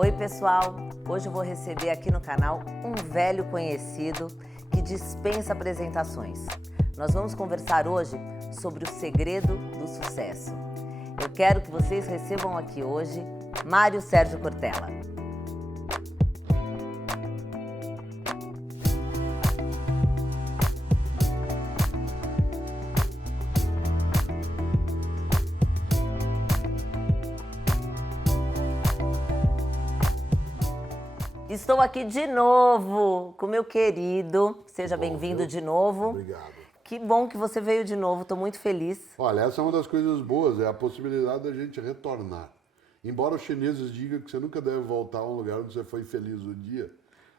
Oi pessoal, hoje eu vou receber aqui no canal um velho conhecido que dispensa apresentações. Nós vamos conversar hoje sobre o segredo do sucesso. Eu quero que vocês recebam aqui hoje Mário Sérgio Cortella. Estou aqui de novo com meu querido. Seja bem-vindo de novo. Obrigado. Que bom que você veio de novo, estou muito feliz. Olha, essa é uma das coisas boas, é a possibilidade da gente retornar. Embora os chineses digam que você nunca deve voltar a um lugar onde você foi feliz um dia,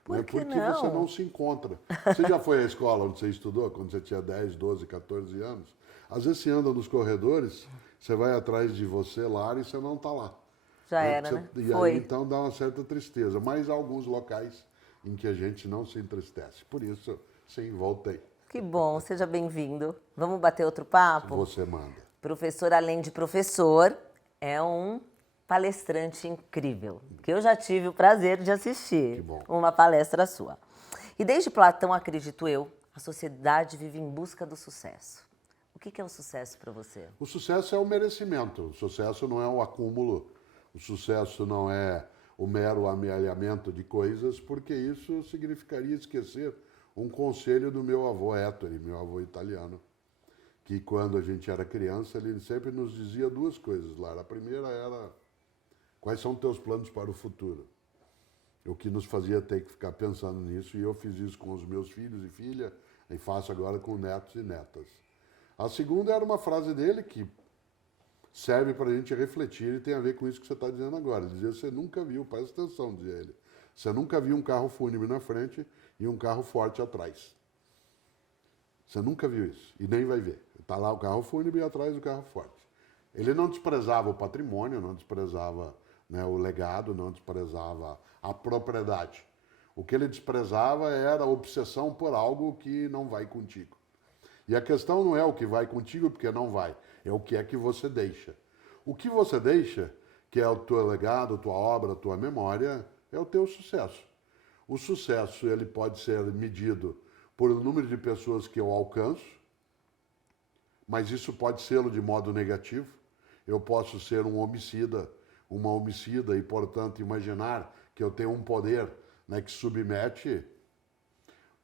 Por que porque não? você não se encontra. Você já foi à escola onde você estudou, quando você tinha 10, 12, 14 anos? Às vezes você anda nos corredores, você vai atrás de você lá e você não está lá. Já era, né? E Foi. aí então dá uma certa tristeza, mas há alguns locais em que a gente não se entristece. Por isso, sim, voltei. Que bom, seja bem-vindo. Vamos bater outro papo? Você manda. Professor, além de professor, é um palestrante incrível, que eu já tive o prazer de assistir Que bom. uma palestra sua. E desde Platão, acredito eu, a sociedade vive em busca do sucesso. O que é o sucesso para você? O sucesso é o merecimento, o sucesso não é o acúmulo, o sucesso não é o mero amealhamento de coisas, porque isso significaria esquecer um conselho do meu avô Ettore, meu avô italiano, que quando a gente era criança, ele sempre nos dizia duas coisas, Lara. A primeira era, quais são teus planos para o futuro? O que nos fazia ter que ficar pensando nisso, e eu fiz isso com os meus filhos e filha, e faço agora com netos e netas. A segunda era uma frase dele que serve para a gente refletir e tem a ver com isso que você está dizendo agora. Ele dizia, você nunca viu, presta atenção, dizia ele, você nunca viu um carro fúnebre na frente e um carro forte atrás. Você nunca viu isso e nem vai ver. Está lá o carro fúnebre e atrás o carro forte. Ele não desprezava o patrimônio, não desprezava, né, o legado, não desprezava a propriedade. O que ele desprezava era a obsessão por algo que não vai contigo. E a questão não é o que vai contigo, porque não vai. É o que é que você deixa. O que você deixa, que é o teu legado, a tua obra, a tua memória, é o teu sucesso. O sucesso, ele pode ser medido por o número de pessoas que eu alcanço, mas isso pode ser de modo negativo. Eu posso ser um homicida, uma homicida, e, portanto, imaginar que eu tenho um poder, né, que submete.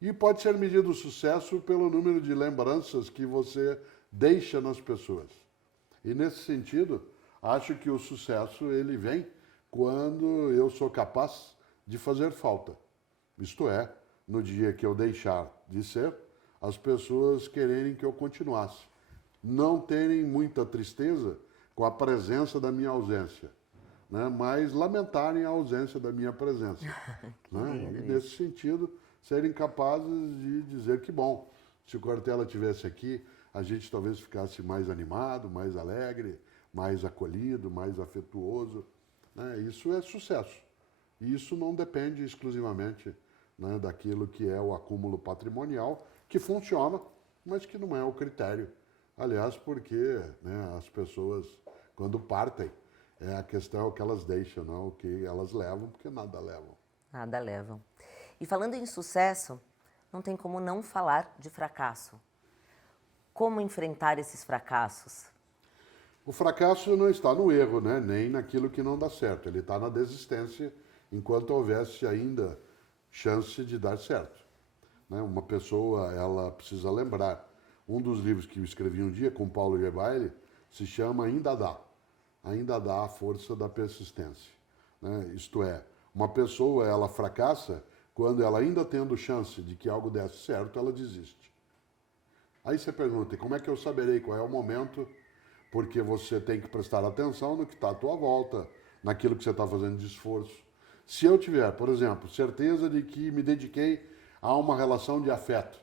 E pode ser medido o sucesso pelo número de lembranças que você deixa nas pessoas. E nesse sentido, acho que o sucesso ele vem quando eu sou capaz de fazer falta. Isto é, no dia que eu deixar de ser, as pessoas quererem que eu continuasse. Não terem muita tristeza com a presença da minha ausência, né? Mas lamentarem a ausência da minha presença. Né? E nesse sentido, serem capazes de dizer que, bom, se o Cortella estivesse aqui, a gente talvez ficasse mais animado, mais alegre, mais acolhido, mais afetuoso. Né? Isso é sucesso. E isso não depende exclusivamente, né, daquilo que é o acúmulo patrimonial, que funciona, mas que não é o critério. Aliás, porque, né, as pessoas, quando partem, a questão é o que elas deixam, não o que elas levam, porque nada levam. Nada levam. E falando em sucesso, não tem como não falar de fracasso. Como enfrentar esses fracassos? O fracasso não está no erro, né? Nem naquilo que não dá certo. Ele está na desistência, enquanto houvesse ainda chance de dar certo. Né? Uma pessoa, ela precisa lembrar. Um dos livros que eu escrevi um dia com Paulo Gebaile se chama Ainda Dá. Ainda dá a força da persistência. Né? Isto é, uma pessoa, ela fracassa quando ela ainda tendo chance de que algo desse certo, ela desiste. Aí você pergunta, como é que eu saberei qual é o momento? Porque você tem que prestar atenção no que está à tua volta, naquilo que você está fazendo de esforço. Se eu tiver, por exemplo, certeza de que me dediquei a uma relação de afeto,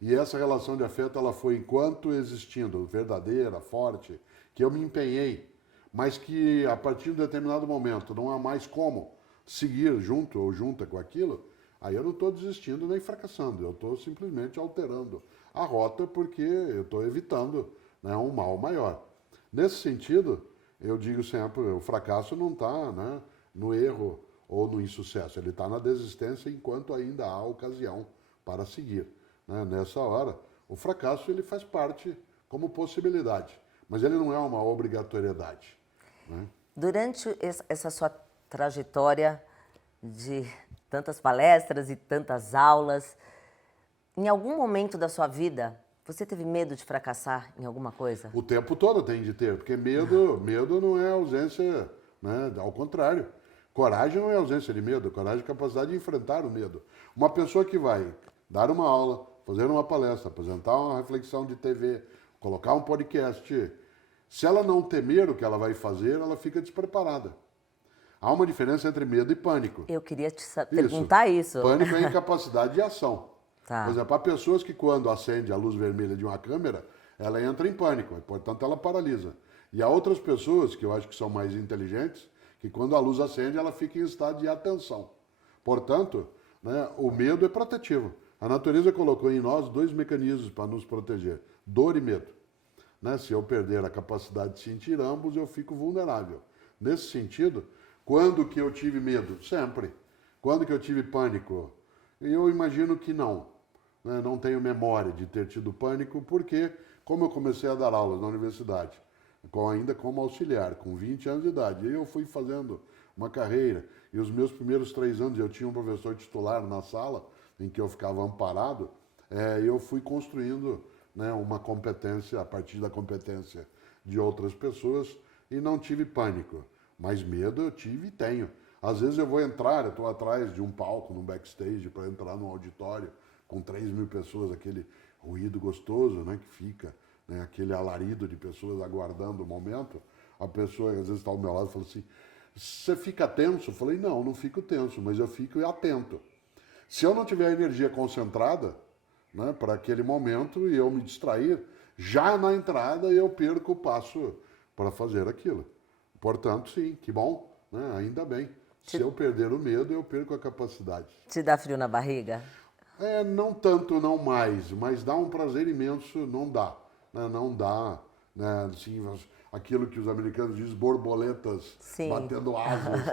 e essa relação de afeto ela foi enquanto existindo, verdadeira, forte, que eu me empenhei, mas que a partir de um determinado momento não há mais como seguir junto ou junta com aquilo, aí eu não estou desistindo nem fracassando, eu estou simplesmente alterando a rota porque eu estou evitando, né, um mal maior. Nesse sentido, eu digo sempre, o fracasso não está, né, no erro ou no insucesso, ele está na desistência enquanto ainda há ocasião para seguir. Né? Nessa hora, o fracasso ele faz parte como possibilidade, mas ele não é uma obrigatoriedade. Né? Durante essa sua trajetória de tantas palestras e tantas aulas, em algum momento da sua vida, você teve medo de fracassar em alguma coisa? O tempo todo tem de ter, porque medo não é ausência, né? Ao contrário. Coragem não é ausência de medo, coragem é capacidade de enfrentar o medo. Uma pessoa que vai dar uma aula, fazer uma palestra, apresentar uma reflexão de TV, colocar um podcast, se ela não temer o que ela vai fazer, ela fica despreparada. Há uma diferença entre medo e pânico. Eu queria te perguntar isso. Pânico é incapacidade de ação. Tá. Por exemplo, há pessoas que quando acende a luz vermelha de uma câmera, ela entra em pânico, portanto ela paralisa. E há outras pessoas, que eu acho que são mais inteligentes, que quando a luz acende, ela fica em estado de atenção. Portanto, né, o medo é protetivo. A natureza colocou em nós dois mecanismos para nos proteger, dor e medo. Né? Se eu perder a capacidade de sentir ambos, eu fico vulnerável. Nesse sentido, quando que eu tive medo? Sempre. Quando que eu tive pânico? Eu imagino que não. Né? Não tenho memória de ter tido pânico, porque como eu comecei a dar aulas na universidade, ainda como auxiliar, com 20 anos de idade, eu fui fazendo uma carreira, e os meus primeiros 3 anos eu tinha um professor titular na sala, em que eu ficava amparado, eu fui construindo, né, uma competência, a partir da competência de outras pessoas, e não tive pânico. Mas medo eu tive e tenho. Às vezes eu vou entrar, eu estou atrás de um palco, num backstage, para entrar num auditório com 3.000 pessoas, aquele ruído gostoso, né, que fica, né, aquele alarido de pessoas aguardando o momento. A pessoa às vezes está ao meu lado e fala assim, você fica tenso? Eu falei, não fico tenso, mas eu fico atento. Se eu não tiver a energia concentrada, né, para aquele momento e eu me distrair, já na entrada eu perco o passo para fazer aquilo. Portanto, sim, que bom, né, ainda bem. Se eu perder o medo, eu perco a capacidade. Te dá frio na barriga? Não tanto, não mais, mas dá um prazer imenso, não dá. Né, não dá, né, assim, aquilo que os americanos dizem, borboletas Sim. batendo asas.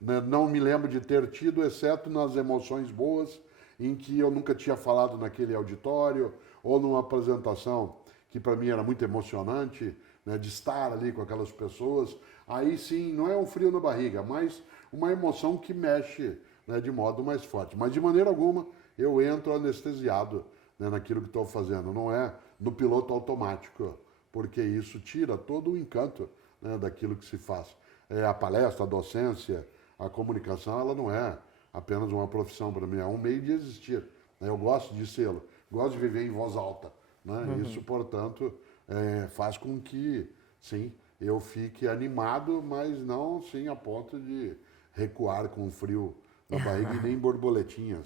Né? Não me lembro de ter tido, exceto nas emoções boas, em que eu nunca tinha falado naquele auditório, ou numa apresentação que para mim era muito emocionante, né, de estar ali com aquelas pessoas. Aí sim, não é um frio na barriga, mas uma emoção que mexe, né, de modo mais forte. Mas de maneira alguma eu entro anestesiado, né, naquilo que estou fazendo, não é no piloto automático, porque isso tira todo o encanto, né, daquilo que se faz. A palestra, a docência, a comunicação, ela não é apenas uma profissão para mim, é um meio de existir. Né? Eu gosto de sê-lo, gosto de viver em voz alta. Né? Isso, portanto, faz com que, sim, eu fique animado, mas não, sim, a ponto de recuar com frio na barriga e nem borboletinhas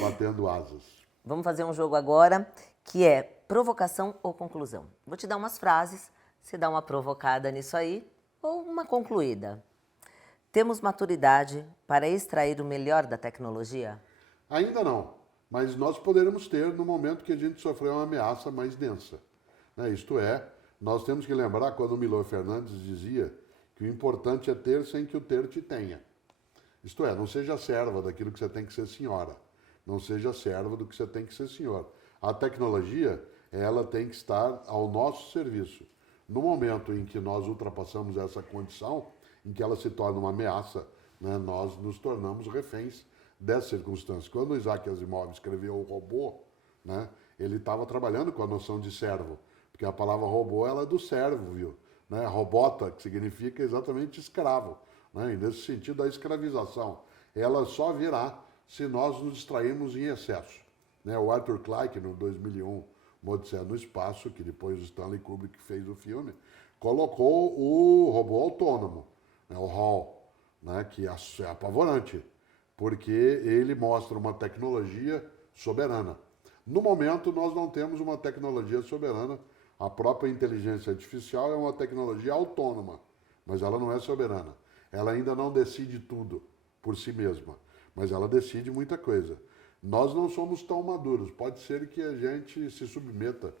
batendo asas. Vamos fazer um jogo agora, que é provocação ou conclusão. Vou te dar umas frases, você dá uma provocada nisso aí, ou uma concluída. Temos maturidade para extrair o melhor da tecnologia? Ainda não, mas nós poderemos ter no momento que a gente sofrer uma ameaça mais densa. Né? Isto é, nós temos que lembrar quando o Milor Fernandes dizia que o importante é ter sem que o ter te tenha. Isto é, não seja serva daquilo que você tem que ser senhora. Não seja serva do que você tem que ser senhor. A tecnologia, ela tem que estar ao nosso serviço. No momento em que nós ultrapassamos essa condição, em que ela se torna uma ameaça, né, nós nos tornamos reféns dessa circunstância. Quando o Isaac Asimov escreveu o robô, né, ele estava trabalhando com a noção de servo, porque a palavra robô ela é do servo, viu? Né? Robota, que significa exatamente escravo. Né? E nesse sentido, a escravização, ela só virá se nós nos distrairmos em excesso. Né? O Arthur Clarke, no 2001, Uma Odisseia no Espaço, que depois o Stanley Kubrick fez o filme, colocou o robô autônomo, né? O HAL, né? Que é apavorante, porque ele mostra uma tecnologia soberana. No momento, nós não temos uma tecnologia soberana. A própria inteligência artificial é uma tecnologia autônoma, mas ela não é soberana. Ela ainda não decide tudo por si mesma, mas ela decide muita coisa. Nós não somos tão maduros. Pode ser que a gente se submeta,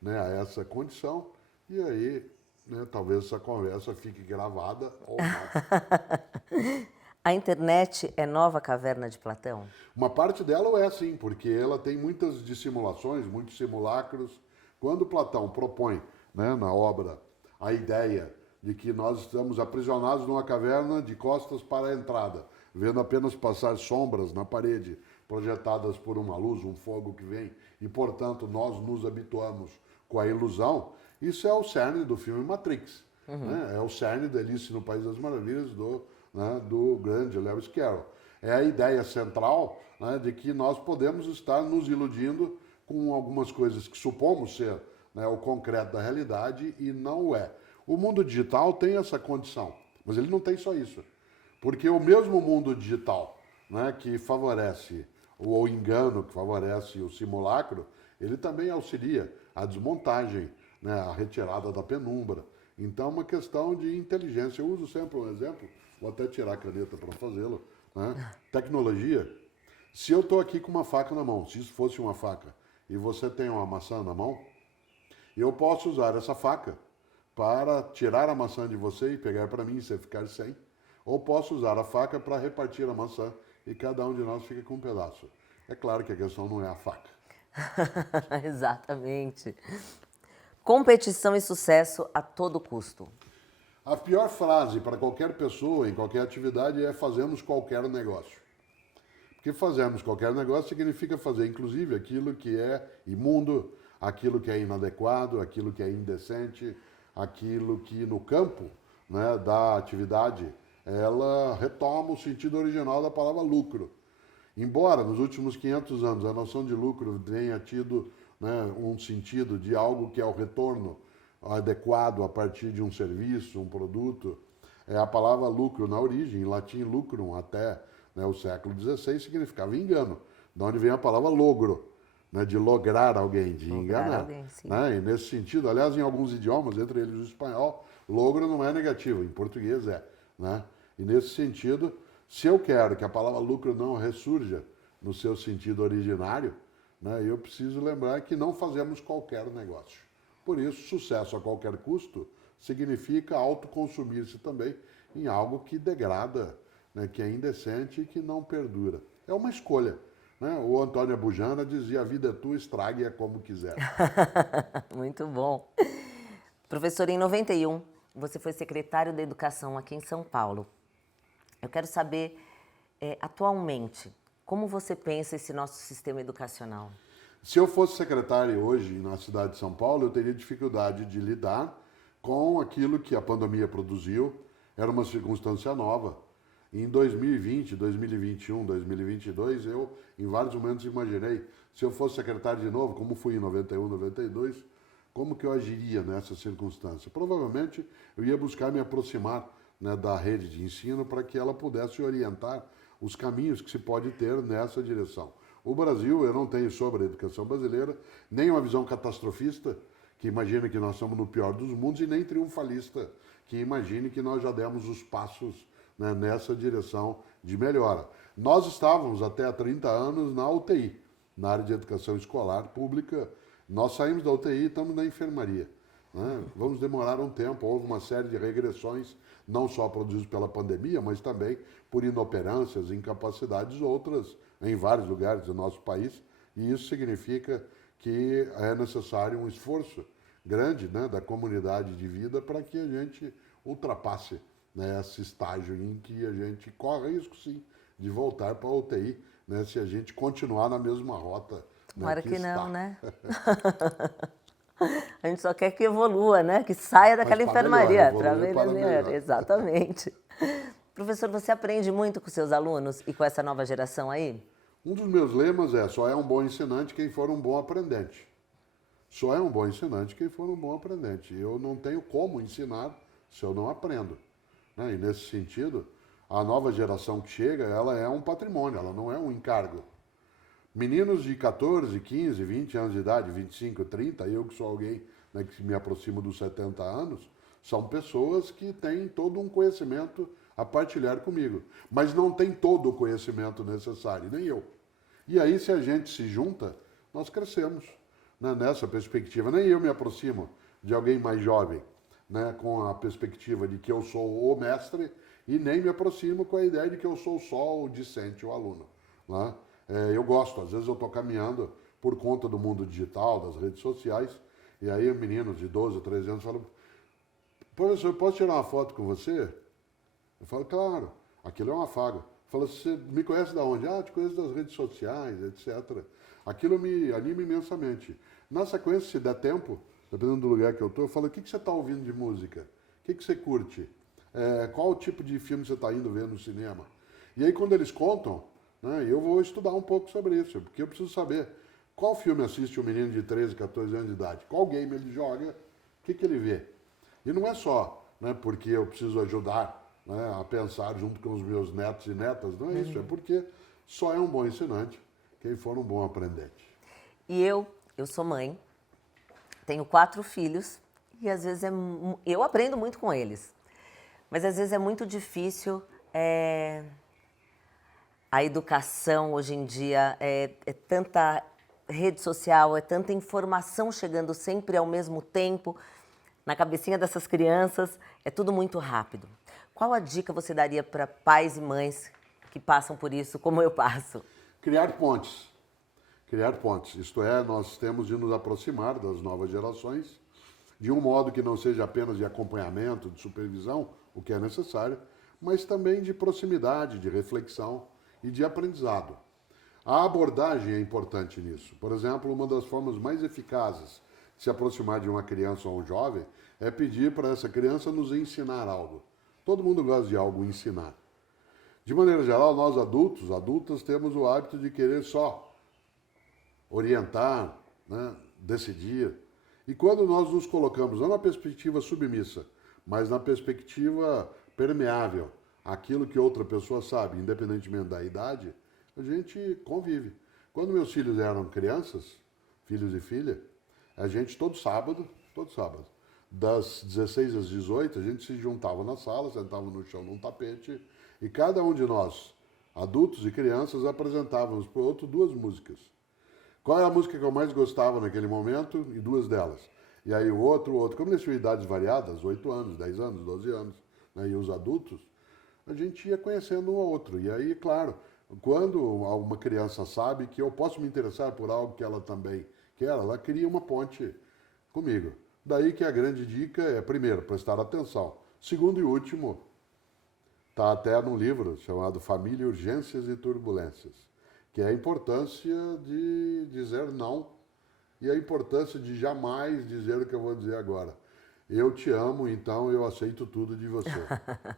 né, a essa condição e aí né, talvez essa conversa fique gravada ou não. A internet é nova caverna de Platão? Uma parte dela é sim, porque ela tem muitas dissimulações, muitos simulacros. Quando Platão propõe, né, na obra a ideia de que nós estamos aprisionados numa caverna de costas para a entrada, vendo apenas passar sombras na parede projetadas por uma luz, um fogo que vem, e portanto nós nos habituamos com a ilusão, isso é o cerne do filme Matrix. Né? É o cerne da Alice no País das Maravilhas do grande Lewis Carroll. É a ideia central, né, de que nós podemos estar nos iludindo com algumas coisas que supomos ser, né, o concreto da realidade e não o é. O mundo digital tem essa condição, mas ele não tem só isso. Porque o mesmo mundo digital, né, que favorece o engano, que favorece o simulacro, ele também auxilia a desmontagem, né, a retirada da penumbra. Então é uma questão de inteligência. Eu uso sempre um exemplo, vou até tirar a caneta para fazê-lo. Né? Tecnologia. Se eu estou aqui com uma faca na mão, se isso fosse uma faca, e você tem uma maçã na mão, eu posso usar essa faca para tirar a maçã de você e pegar para mim e você ficar sem. Ou posso usar a faca para repartir a maçã e cada um de nós fica com um pedaço. É claro que a questão não é a faca. Exatamente. Competição e sucesso a todo custo. A pior frase para qualquer pessoa, em qualquer atividade, é fazemos qualquer negócio. Porque fazemos qualquer negócio significa fazer, inclusive, aquilo que é imundo, aquilo que é inadequado, aquilo que é indecente, aquilo que no campo, né, da atividade, ela retoma o sentido original da palavra lucro. Embora nos últimos 500 anos a noção de lucro tenha tido, né, um sentido de algo que é o retorno adequado a partir de um serviço, um produto, a palavra lucro na origem, em latim lucrum, até, né, o século XVI, significava engano. De onde vem a palavra logro, né, de lograr alguém, de enganar. Alguém, sim. Né? E nesse sentido, aliás, em alguns idiomas, entre eles o espanhol, logro não é negativo, em português é. Né? E nesse sentido, se eu quero que a palavra lucro não ressurja no seu sentido originário, né, eu preciso lembrar que não fazemos qualquer negócio. Por isso, sucesso a qualquer custo significa autoconsumir-se também em algo que degrada, né, que é indecente e que não perdura. É uma escolha. Né? O Antônio Abujamra dizia, a vida é tua, estrague-a como quiser. Muito bom. Professor, em 91, você foi secretário da Educação aqui em São Paulo. Eu quero saber, atualmente, como você pensa esse nosso sistema educacional? Se eu fosse secretário hoje na cidade de São Paulo, eu teria dificuldade de lidar com aquilo que a pandemia produziu. Era uma circunstância nova. Em 2020, 2021, 2022, eu, em vários momentos, imaginei, se eu fosse secretário de novo, como fui em 91, 92, como que eu agiria nessa circunstância? Provavelmente, eu ia buscar me aproximar, né, da rede de ensino para que ela pudesse orientar os caminhos que se pode ter nessa direção. O Brasil, eu não tenho sobre a educação brasileira nem uma visão catastrofista, que imagina que nós estamos no pior dos mundos, e nem triunfalista, que imagine que nós já demos os passos, né, nessa direção de melhora. Nós estávamos até há 30 anos na UTI, na área de educação escolar pública. Nós saímos da UTI e estamos na enfermaria. Né? Vamos demorar um tempo, houve uma série de regressões, não só produzidas pela pandemia, mas também por inoperâncias, incapacidades outras em vários lugares do nosso país, e isso significa que é necessário um esforço grande, né, da comunidade de vida para que a gente ultrapasse, né, esse estágio em que a gente corre risco, sim, de voltar para a UTI, né, se a gente continuar na mesma rota. Tomara que que está. não, né? A gente só quer que evolua, né? Que saia daquela Mas para enfermaria. melhor, evoluir para melhor. Exatamente. Professor, você aprende muito com seus alunos e com essa nova geração aí? Um dos meus lemas é, só é um bom ensinante quem for um bom aprendente. Só é um bom ensinante quem for um bom aprendente. Eu não tenho como ensinar se eu não aprendo. Né? E nesse sentido, a nova geração que chega, ela é um patrimônio, ela não é um encargo. Meninos de 14, 15, 20 anos de idade, 25, 30, eu que sou alguém, né, que me aproximo dos 70 anos, são pessoas que têm todo um conhecimento a partilhar comigo, mas não tem todo o conhecimento necessário, nem eu. E aí, se a gente se junta, nós crescemos, né, nessa perspectiva. Nem eu me aproximo de alguém mais jovem, né, com a perspectiva de que eu sou o mestre e nem me aproximo com a ideia de que eu sou só o discente, o aluno. Né? Eu gosto, às vezes eu estou caminhando por conta do mundo digital, das redes sociais, e aí meninos de 12, 13 anos falam: professor, posso tirar uma foto com você? Eu falo: claro, aquilo é um afago. Fala: você me conhece de onde? Ah, te conheço das redes sociais, etc. Aquilo me anima imensamente. Na sequência, se der tempo, dependendo do lugar que eu estou, eu falo: o que você está ouvindo de música? O que você curte? Qual o tipo de filme você está indo ver no cinema? E aí, quando eles contam, né, eu vou estudar um pouco sobre isso, porque eu preciso saber qual filme assiste um menino de 13, 14 anos de idade, qual game ele joga, o que ele vê. E não é só, né, porque eu preciso ajudar, né, a pensar junto com os meus netos e netas, não é isso, é porque só é um bom ensinante quem for um bom aprendente. E eu sou mãe, tenho 4 filhos e às vezes eu aprendo muito com eles, mas às vezes é muito difícil. A educação hoje em dia é tanta rede social, é tanta informação chegando sempre ao mesmo tempo na cabecinha dessas crianças, é tudo muito rápido. Qual a dica você daria para pais e mães que passam por isso, como eu passo? Criar pontes. Criar pontes, isto é, nós temos de nos aproximar das novas gerações de um modo que não seja apenas de acompanhamento, de supervisão, o que é necessário, mas também de proximidade, de reflexão e de aprendizado. A abordagem é importante nisso. Por exemplo, uma das formas mais eficazes de se aproximar de uma criança ou um jovem é pedir para essa criança nos ensinar algo. Todo mundo gosta de algo ensinar. De maneira geral, nós adultos, adultas, temos o hábito de querer só orientar, né, decidir. E quando nós nos colocamos não na perspectiva submissa, mas na perspectiva permeável, aquilo que outra pessoa sabe, independentemente da idade, a gente convive. Quando meus filhos eram crianças, filhos e filha, a gente todo sábado, das 16 às 18, a gente se juntava na sala, sentava no chão num tapete, e cada um de nós, adultos e crianças, apresentávamos para o outro 2 músicas. Qual é a música que eu mais gostava naquele momento? E 2 delas. E aí o outro. Como eles tinham idades variadas, 8 anos, 10 anos, 12 anos, né, e os adultos, a gente ia conhecendo um ao outro. E aí, claro, quando uma criança sabe que eu posso me interessar por algo que ela também quer, ela cria uma ponte comigo. Daí que a grande dica é, primeiro, prestar atenção. Segundo e último, está até num livro chamado Família, Urgências e Turbulências, que é a importância de dizer não e a importância de jamais dizer o que eu vou dizer agora. Eu te amo, então eu aceito tudo de você.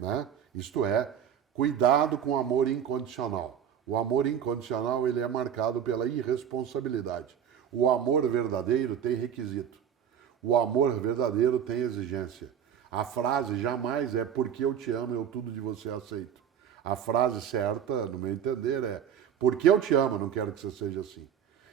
Né? Isto é, cuidado com o amor incondicional. O amor incondicional ele é marcado pela irresponsabilidade. O amor verdadeiro tem requisito. O amor verdadeiro tem exigência. A frase jamais é porque eu te amo, eu tudo de você aceito. A frase certa, no meu entender, é porque eu te amo, eu não quero que você seja assim.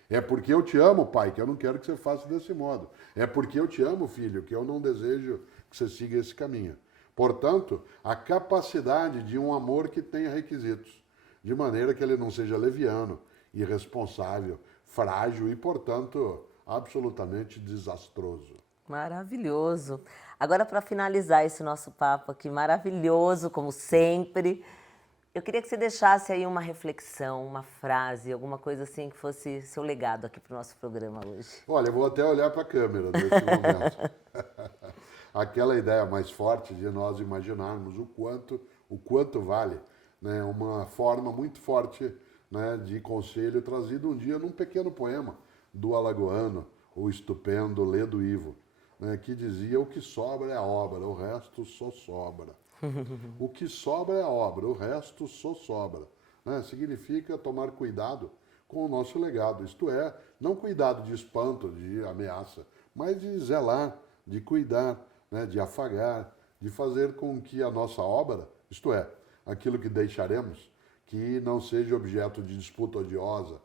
É porque eu te amo, pai, que eu não quero que você faça desse modo. É porque eu te amo, filho, que eu não desejo que você siga esse caminho. Portanto, a capacidade de um amor que tenha requisitos, de maneira que ele não seja leviano, irresponsável, frágil e, portanto, absolutamente desastroso. Maravilhoso. Agora, para finalizar esse nosso papo aqui, maravilhoso, como sempre, eu queria que você deixasse aí uma reflexão, uma frase, alguma coisa assim que fosse seu legado aqui para o nosso programa hoje. Olha, eu vou até olhar para a câmera nesse momento. Aquela ideia mais forte de nós imaginarmos o quanto vale, né, uma forma muito forte, né, de conselho trazido um dia num pequeno poema do alagoano, o estupendo Ledo Ivo, né, que dizia: o que sobra é a obra, o resto só sobra. O que sobra é a obra, o resto só sobra. Né? Significa tomar cuidado com o nosso legado, isto é, não cuidado de espanto, de ameaça, mas de zelar, de cuidar, né, de afagar, de fazer com que a nossa obra, isto é, aquilo que deixaremos, que não seja objeto de disputa odiosa,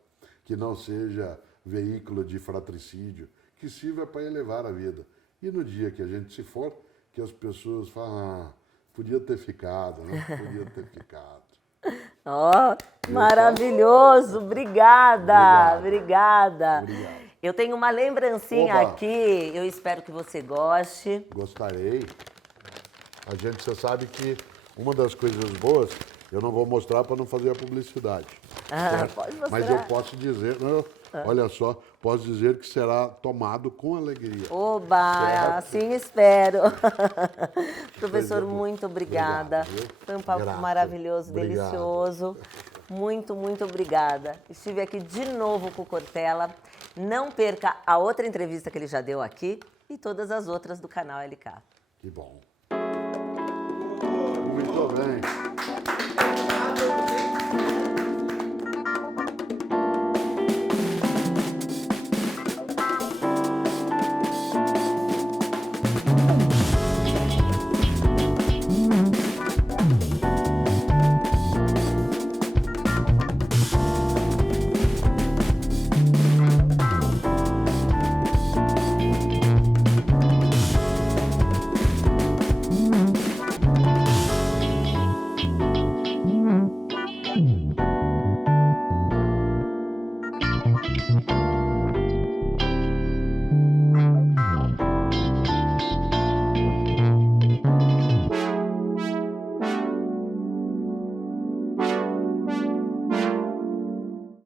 que não seja veículo de fratricídio, que sirva para elevar a vida. E no dia que a gente se for, que as pessoas falam: podia ter ficado, né? Podia ter ficado. Maravilhoso! Obrigada! Obrigada! Obrigado. Eu tenho uma lembrancinha Oba. aqui, eu espero que você goste. Gostarei. Você sabe que uma das coisas boas, eu não vou mostrar para não fazer a publicidade. Certo? Pode mostrar. Mas eu posso dizer, olha só, posso dizer que será tomado com alegria. Oba, Certo. assim espero. Professor, Coisa boa. muito obrigada. Obrigado, viu? Foi um papo Grato. maravilhoso, Obrigado. delicioso. Muito, muito obrigada. Estive aqui de novo com o Cortella. Não perca a outra entrevista que ele já deu aqui e todas as outras do canal LK. Que bom. Muito bem.